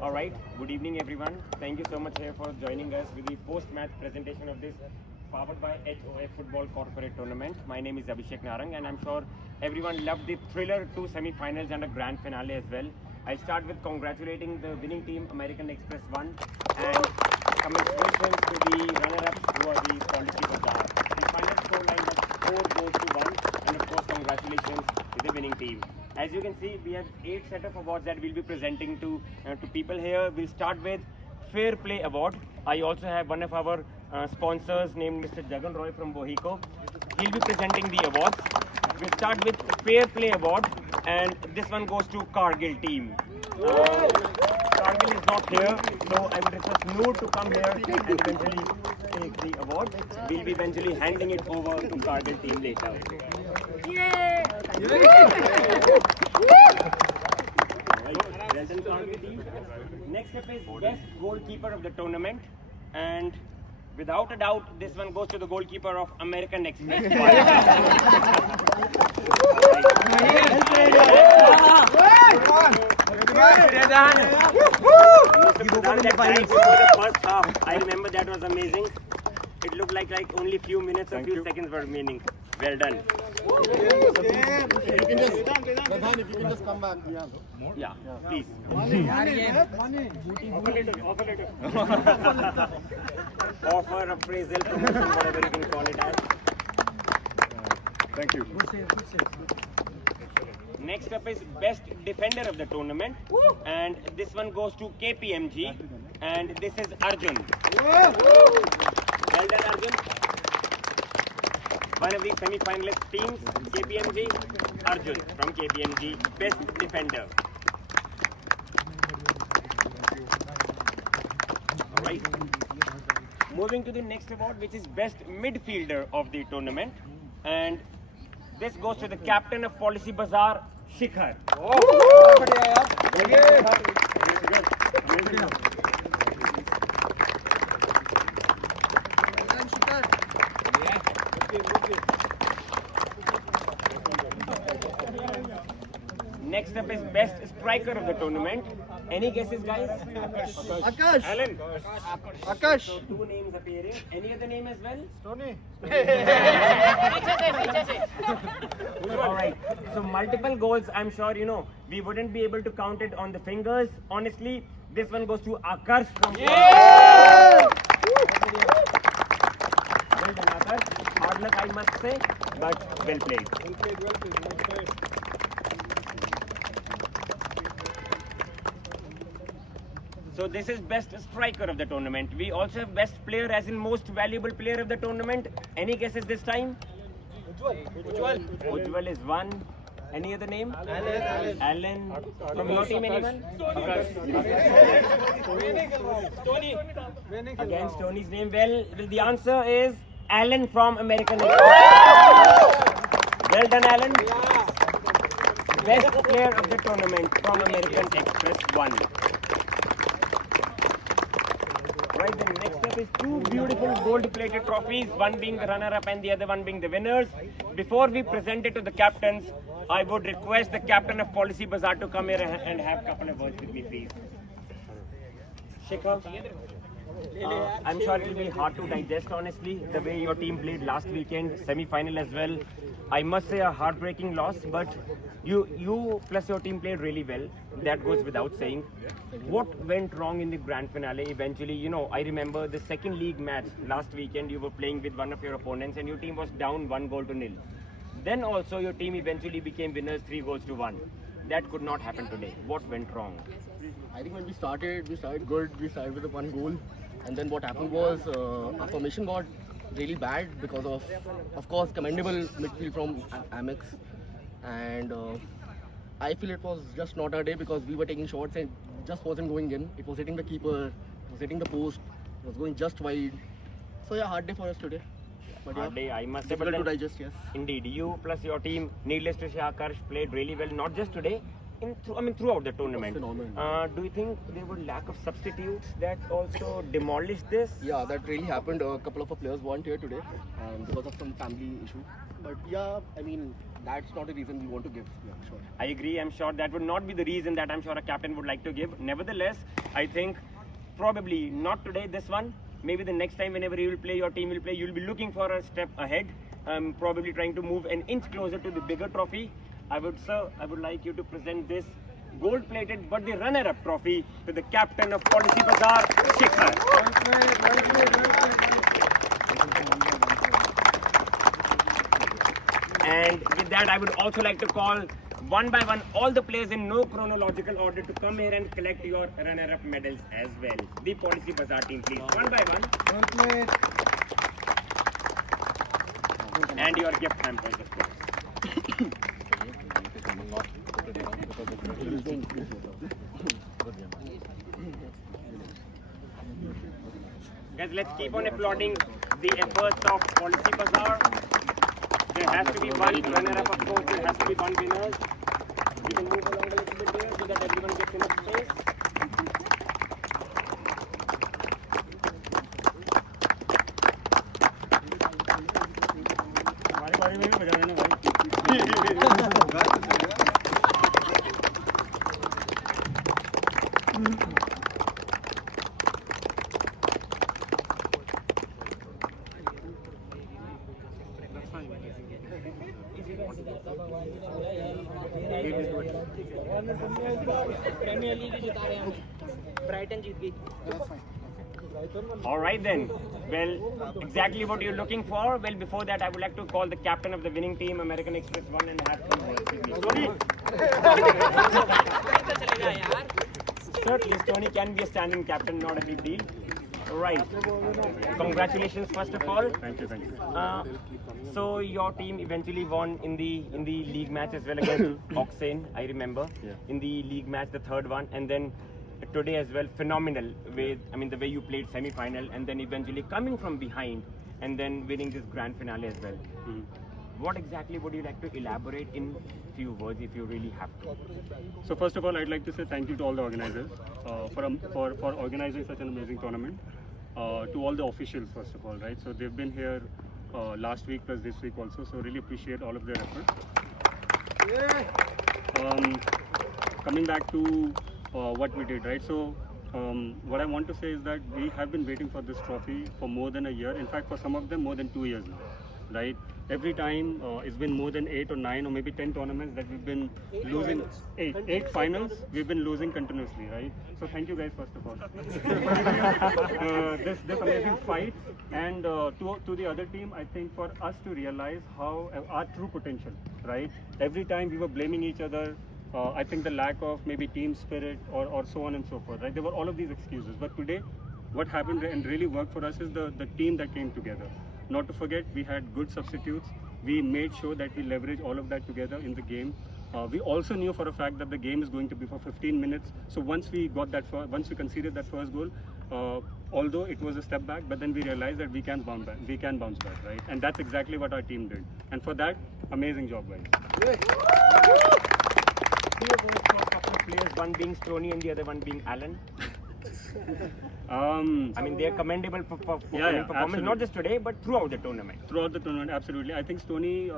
All right. Good evening, everyone. Thank you so much here for joining us with the post-match presentation of this powered by HOF Football Corporate Tournament. My name is Abhishek Narang, and I'm sure everyone loved the thriller two semi-finals and a grand finale as well. I'll start with congratulating the winning team, American Express 1, and congratulations to the runner-ups who are the Policy Bazaar. The final scoreline was 4 goals to 1, and of course, congratulations to the winning team. As you can see, we have 8 set of awards that we'll be presenting to people here. We'll start with Fair Play Award. I also have one of our sponsors named Mr. Jagan Roy from Bohiko. He'll be presenting the awards. We'll start with Fair Play Award, and this one goes to Cargill team. Cargill is not here, so I would request Noor to come here and eventually take the award. We'll be eventually handing it over to Cargill team later. Yay! Well done, Cargill team. Next up is best goalkeeper of the tournament, and without a doubt, this one goes to the goalkeeper of American Express. I remember that was amazing. It looked like only few minutes or few seconds were remaining. Well done. If you can just come back. Yeah, please. Offer, appraisal, promotion, whatever you can call it as. Thank you. Next up is best defender of the tournament, and this one goes to KPMG, and this is Arjun. Well done, Arjun. One of the semi-finalist teams, KPMG, Arjun from KPMG, best defender. All right. Moving to the next award, which is best midfielder of the tournament, and this goes to the captain of Policy Bazaar, Shikhar. Next up is best striker of the tournament. Any guesses, guys? Akash. Alan. Akash. So 2 names appearing. Any other name as well? Tony. All right. So multiple goals. I'm sure we wouldn't be able to count it on the fingers. Honestly, this one goes to Akash from. Yeah! Well done, Akash. Hard luck, I must say, but well played. So this is best striker of the tournament. We also have best player as in most valuable player of the tournament. Any guesses this time? Ujjwal is one. Any other name? Alan. From your team, anyone? Against Tony's name. Well, the answer is Alan from American Express. Well done, Alan. Best player of the tournament from American Express 1. Right, then next up is 2 beautiful gold-plated trophies, one being the runner-up and the other one being the winners. Before we present it to the captains, I would request the captain of Policy Bazaar to come here and have a couple of words with me, please. Shikhar, I'm sure it will be hard to digest, honestly, the way your team played last weekend, semi-final as well. I must say a heartbreaking loss, but you plus your team played really well. That goes without saying. What went wrong in the grand finale eventually? I remember the second league match last weekend, you were playing with one of your opponents and your team was down 1 goal to 0. Then also your team eventually became winners 3 goals to 1. That could not happen today. What went wrong? I think when we started good. We started with a 1 goal. And then what happened was our formation got really bad because of course, commendable midfield from Amex. And I feel it was just not our day because we were taking shots and just wasn't going in. It was hitting the keeper, it was hitting the post, it was going just wide. So yeah, hard day for us today. But Hard day, I must say. difficult to digest, yes. Indeed, you plus your team, needless to say, Akash played really well, not just today, throughout the tournament. Phenomenal. Do you think there were lack of substitutes that also demolished this? Yeah, that really happened. A couple of our players weren't here today, and because of some family issue. But yeah, I mean, that's not a reason we want to give. Yeah, sure. I agree. I'm sure that would not be the reason that I'm sure a captain would like to give. Nevertheless, I think probably not today, this one. Maybe the next time whenever you will play, your team will play, you'll be looking for a step ahead. Probably trying to move an inch closer to the bigger trophy. I would like you to present this gold-plated but the runner-up trophy to the captain of Policy Bazaar, Shikhar. And with that, I would also like to call one by one all the players in no chronological order to come here and collect your runner-up medals as well. The Policy Bazaar team, please. One by one. And your gift hampers, of course. Guys, let's keep on applauding the efforts of Policy Bazaar. There has to be one runner-up, of course. There has to be one winner. We can move along a little bit here so that everyone gets enough space. Premier league जिता रहे हैं Brighton जीत गई All right then. Well, exactly what you're looking for. Well, before that, I would like to call the captain of the winning team, American Express, one and have some words with me. Tony! Certainly, Tony can be a standing captain, not a big deal. All right. Congratulations, first of all. Thank you, thank you. So your team eventually won in the league match as well against Oxane, I remember. Yeah. In the league match, the third one, and then today as well, phenomenal with the way you played semi-final and then eventually coming from behind and then winning this grand finale as well. What exactly would you like to elaborate in few words if you really have to? So first of all, I'd like to say thank you to all the organizers for organizing such an amazing tournament. To all the officials, first of all, right? So they've been here last week plus this week also. So really appreciate all of their effort. Coming back to what we did, right? So what I want to say is that we have been waiting for this trophy for more than a year. In fact, for some of them, more than 2 years now, right? Every time it's been more than 8 or 9 or maybe 10 tournaments that we've been losing. Eight finals we've been losing continuously, right? So thank you guys first of all. This amazing fight, and to the other team, I think for us to realize how our true potential, right? Every time we were blaming each other. I think the lack of maybe team spirit or so on and so forth, right? There were all of these excuses. But today, what happened and really worked for us is the team that came together. Not to forget, we had good substitutes. We made sure that we leverage all of that together in the game. We also knew for a fact that the game is going to be for 15 minutes. So once we conceded that first goal, although it was a step back, but then we realized that we can bounce back, right? And that's exactly what our team did. And for that, amazing job, guys. Who are those two couple of players, one being Stoney and the other one being Alan? They are commendable performance, absolutely. not just today, but throughout the tournament. Throughout the tournament, absolutely. I think Stoney,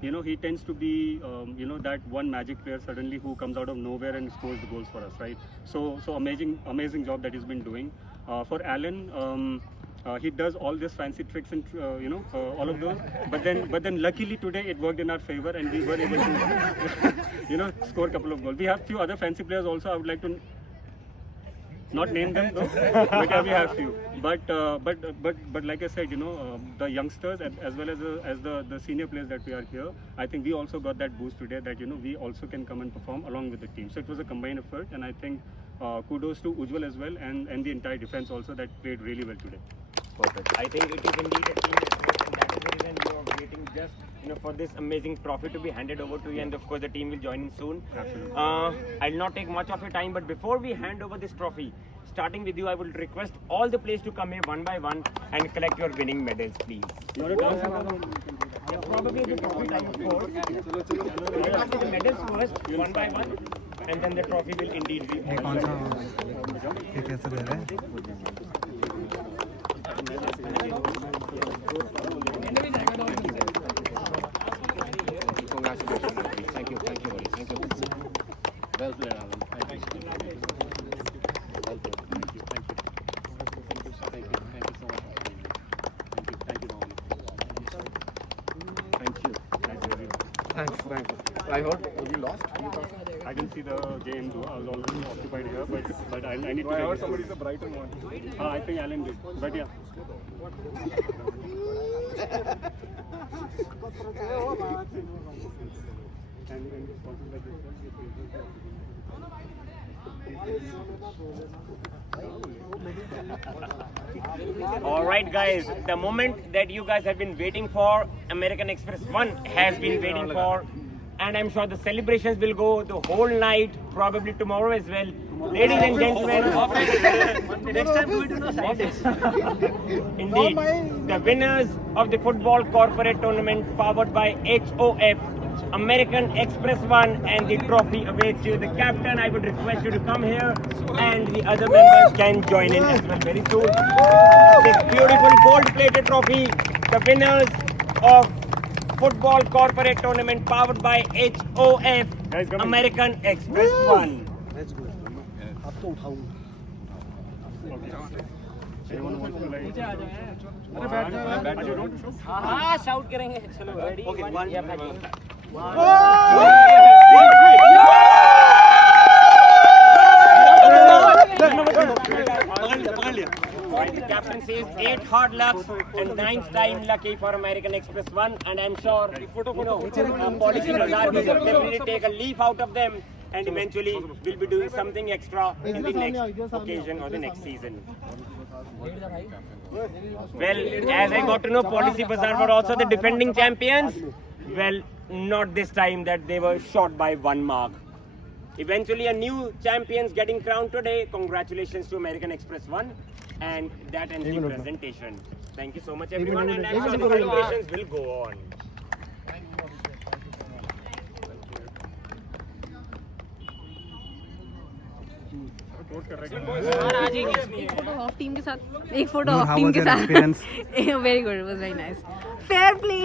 he tends to be, that one magic player suddenly who comes out of nowhere and scores the goals for us, right? So amazing job that he's been doing. For Alan, he does all these fancy tricks and all of those. But then luckily today it worked in our favor and we were able to score a couple of goals. We have few other fancy players also. I would like to not name them though, but yeah, we have few. But like I said, the youngsters as well as the senior players that we are here, I think we also got that boost today that we also can come and perform along with the team. So it was a combined effort, and I think kudos to Ujjwal as well and the entire defense also that played really well today. Perfect. I think it is indeed a team effort, and that is the reason we are waiting just for this amazing trophy to be handed over to you, and of course the team will join in soon. Absolutely. I'll not take much of your time, but before we hand over this trophy, starting with you, I will request all the players to come here one by one and collect your winning medals, please. You want to dance? Yeah, probably the trophy time, of course. We'll start with the medals first, one by one. and then the trophy will indeed be. ये कौन सा ये कैसे दे रहे हैं Congratulations, buddy. Thank you, buddy. Thank you. Well played, Alan. Thank you. Well played. Thank you. Thank you so much. Thank you, Thanks. I heard you lost. I didn't see the game. I was already occupied here, but I need to. I heard somebody's a Brighton one. I think Alan did, but yeah. All right, guys, the moment that you guys have been waiting for, American Express 1 has been waiting for, and I'm sure the celebrations will go the whole night, probably tomorrow as well. Ladies and gentlemen, Next time we do not indeed, the winners of the Football Corporate Tournament powered by HOF, American Express 1, and the trophy awaits you. The captain, I would request you to come here, and the other members can join in as well very soon. This beautiful gold-plated trophy, the winners of Football Corporate Tournament powered by HOF, American Express 1. Anyone wants to like? हाँ shout करेंगे चलो ready Okay, one. yeah back The captain says 8 hard lucks and 9th time lucky for American Express 1, and I'm sure Policy Bazaar will definitely take a leaf out of them, and eventually we'll be doing something extra in the next occasion or the next season. Well, as I got to know, Policy Bazaar were also the defending champions. Well, not this time that they were short by 1 mark. Eventually, a new champions getting crowned today. Congratulations to American Express 1, and that ends the presentation. Thank you so much, everyone, and I'm sure the celebrations will go on. एक photo of team के साथ एक photo of How team was के your साथ experience? Very good, it was very nice, fair play